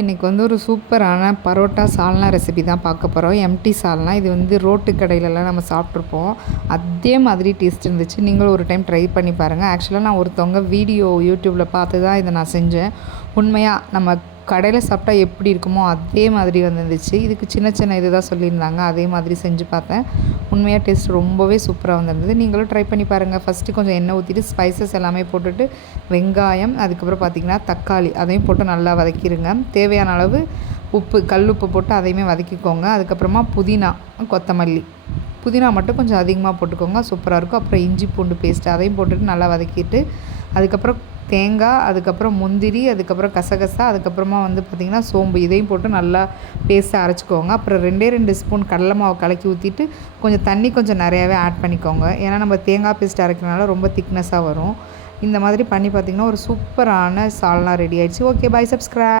இன்றைக்கி வந்து ஒரு சூப்பரான பரோட்டா சால்னா ரெசிபி தான் பார்க்க போகிறோம். எம்டி சால்னா இது வந்து ரோட்டு கடையிலலாம் நம்ம சாப்பிட்ருப்போம். அதே மாதிரி டேஸ்ட் இருந்துச்சு. நீங்களும் ஒரு டைம் ட்ரை பண்ணி பாருங்கள். ஆக்சுவலாக நான் ஒருத்தவங்க வீடியோ யூடியூப்பில் பார்த்து தான் இதை நான் செஞ்சேன். உண்மையாக நம்ம கடையில் சாப்பிட்டா எப்படி இருக்குமோ அதே மாதிரி வந்துருந்துச்சு. இதுக்கு சின்ன சின்ன இது தான் சொல்லியிருந்தாங்க. அதே மாதிரி செஞ்சு பார்த்தேன். உண்மையாக டேஸ்ட் ரொம்பவே சூப்பராக வந்திருந்தது. நீங்களும் ட்ரை பண்ணி பாருங்கள். ஃபஸ்ட்டு கொஞ்சம் எண்ணெய் ஊற்றிட்டு ஸ்பைசஸ் எல்லாமே போட்டுட்டு வெங்காயம், அதுக்கப்புறம் பார்த்திங்கன்னா தக்காளி அதையும் போட்டு நல்லா வதக்கிடுங்க. தேவையான அளவு உப்பு, கல் உப்பு போட்டு அதையுமே வதக்கிக்கோங்க. அதுக்கப்புறமா புதினா, கொத்தமல்லி, புதினா மட்டும் கொஞ்சம் அதிகமாக போட்டுக்கோங்க, சூப்பராக இருக்கும். அப்புறம் இஞ்சி பூண்டு பேஸ்ட்டு அதையும் போட்டுட்டு நல்லா வதக்கிட்டு, அதுக்கப்புறம் தேங்காய், அதுக்கப்புறம் முந்திரி, அதுக்கப்புறம் கசகசா, அதுக்கப்புறமா வந்து பார்த்திங்கன்னா சோம்பு இதையும் போட்டு நல்லா பேஸ்ட்டாக அரைச்சிக்கோங்க. அப்புறம் 2 ஸ்பூன் கடலை மாவு கலக்கி ஊற்றிட்டு கொஞ்சம் தண்ணி கொஞ்சம் நிறையாவே ஆட் பண்ணிக்கோங்க. ஏன்னா நம்ம தேங்காய் பேஸ்ட் அரைக்கிறனால ரொம்ப திக்னஸாக வரும். இந்த மாதிரி பண்ணி பார்த்திங்கன்னா ஒரு சூப்பரான சால்னா ரெடி ஆயிடுச்சு. ஓகே, பாய், சப்ஸ்கிரைப்.